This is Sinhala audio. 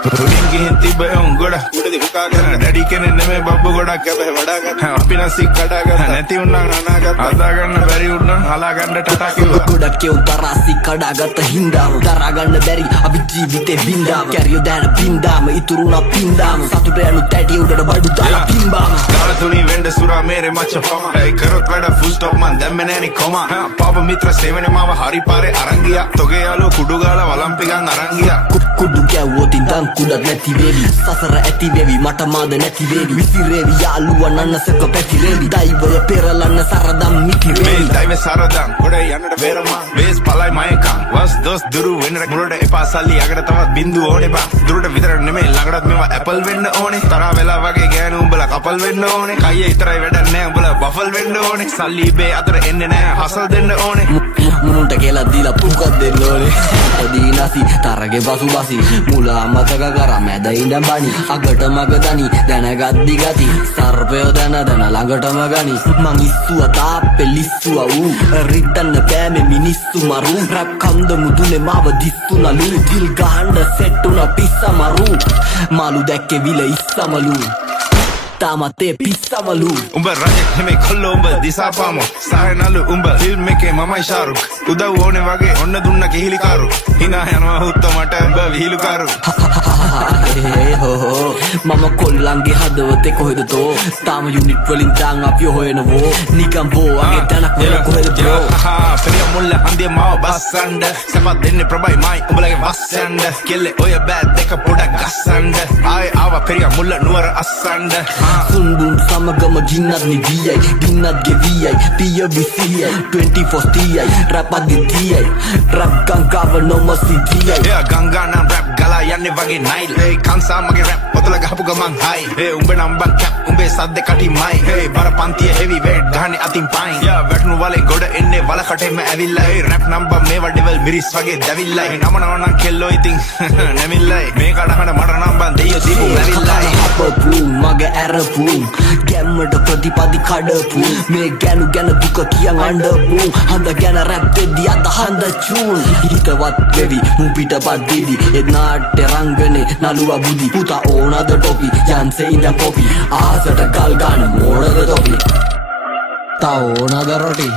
උඩින් ගිහින් තිබ්බ උන් ගොඩක් උඩදී හුකාගෙන ඩැඩි කෙනෙක් නෙමෙයි බබ්බු ගොඩක් කැපේ වඩාගන්න අපි නසික් කඩාගන්න නැති උන්නා නනාගත්ත අදාගන්න බැරි උන්නා හලාගන්න ටටා කිව්වා ගොඩක් ඒ තරාසි කඩාගත්ත හින්දාම දරාගන්න බැරි අපි ජීවිතේ බින්දාම කැරියෝ දැන බින්දාම ඉතුරුනා පින්දාම සතුට යනු තැටි උඩට බඩු දාලා පින්බාම දාලතුණි වෙන්න සුරා මේරේ මච්ච පම ඒ කරොත් වැඩ ෆුල් ස්ටොප් මන් දැම්මේ නෑනි කොමා පාප මිත්‍ර සේවනේ මාව හරි පාරේ අරන් ගියා තොගේ යාළුවෝ කුඩු ගාලා වලම්පිකන් අරන් ගියා කුඩු ගැව්වොත් ඉඳන් කුඩක් නැති වේවි සසර ඇති වේවි මට මාද නැති වේවි විසිරේවි යාළුවා නන්නසක පැතිරේවි දෛවය පෙරලන්න සරදම් මිටි වේවි දෛව සරදම් ගොඩේ යන්නට බේරමා වේස් පලයි මයකම් වස් දොස් දුරු වෙන්න මුලට එපා සල්ලි අගට තවත් බින්දු ඕනේ බා දුරට විතර නෙමෙයි ළඟටත් මේවා ඇපල් වෙන්න ඕනේ තරහ වෙලා වගේ ගෑනු උඹලා කපල් වෙන්න ඕනේ කයියේ විතරයි වැඩක් නෑ උඹලා බෆල් වෙන්න ඕනේ සල්ලි ඉබේ අතර එන්නේ නෑ හසල් දෙන්න ඕනේ මුන්ට කියලා දීලා පුකක් දෙන්න ඕනේ දීනසි තරගේ පසුබසි මුලා මතක කරා මැද ඉඳන් බණි අගට මග දනි දැනගත් දිගති සර්පය දැන ළඟටම ගනි මං ඉස්සුව තාප්පේ ලිස්සුව ඌ රිද්දන්න බෑමේ මිනිස්සු මරු රැප් කන්ද මුදුනේ මාව දිස්සුනලු දිල් ගහන්න සෙට්ටුන පිස්සමරු මාළු දැක්කේ විල ඉස්සමලු තාමතේ පිස්සමලු උඹ රජෙක් නෙමෙයි කොල්ලෝ උඹ දිසාපාමෝ සායනලු උඹ ෆිල්ම් එකේ මමයි ශාරුක් උදව් ඕනේ වගේ ඔන්න දුන්න කිහිලි කාරු hina යනවා හුත්ත මට උඹ විහිළු කාරු හෝ මම කොල්ලන්ගේ හදවතේ කොහෙද තෝ තාම යුනිට් වලින් දාන් අපි හොයනවෝ නිකම් බෝ අගේ දනක් වල කොහෙද බ්‍රෝ පෙරිය මුල්ල හන්දිය මාව බස්සන්න සපත් දෙන්නේ ප්‍රබයි මයි උඹලගේ බස්සන්න කෙල්ලේ ඔය බෑත් දෙක පොඩක් ගස්සන්න ආයේ ආවා පෙරිය මුල්ල නුවර අස්සන්න සුන්දුන් සමගම ගින්නත් නිදියයි ගින්නත් ගෙවියයි පිය විසියයි 24 ස්ටියයි රැප් අදිතියයි රැප් ගංගාව නොමසිතියයි එයා ගංගා නම් රැප් ගලා යන්නේ වගේ නයිල් ඒ කන්සා මගේ රැප් පොතල ගහපු ගමන් හයි ඒ උඹ නම් බන් කැප් උඹේ සද්ද කටිමයි ඒ බර පන්තිය හෙවි වේට් ගහන්නේ අතින් පයින් යා වැටුණු වලේ ගොඩ එන්නේ වලකටෙම ඇවිල්ලා ඒ රැප් නම් බන් මේවා ඩෙවල් මිරිස් වගේ දැවිල්ලා ඒ නම නම් කෙල්ලෝ ඉතින් නැමිල්ලා මේ කඩහන මට නම් බන් දෙයියෝ දීපු ඇවිල්ලා අපපු මගේ ඇරපු ගැම්මට ප්‍රතිපදි කඩපු මේ ගැනු ගැන දුක කියන් අඬපු හඳ ගැන රැප් දෙද්දි අද හඳ චූන් හිතවත් වෙවි මුන් පිටපත් දෙදි ඒ නාට්‍ය රංගනේ නළුවා බුදි පුතා ඕනද ටොපි යන්සේ ඉඳන් කොපි ආසට ගල් ගන්න මොනද තොපි තා ඕනද රොටි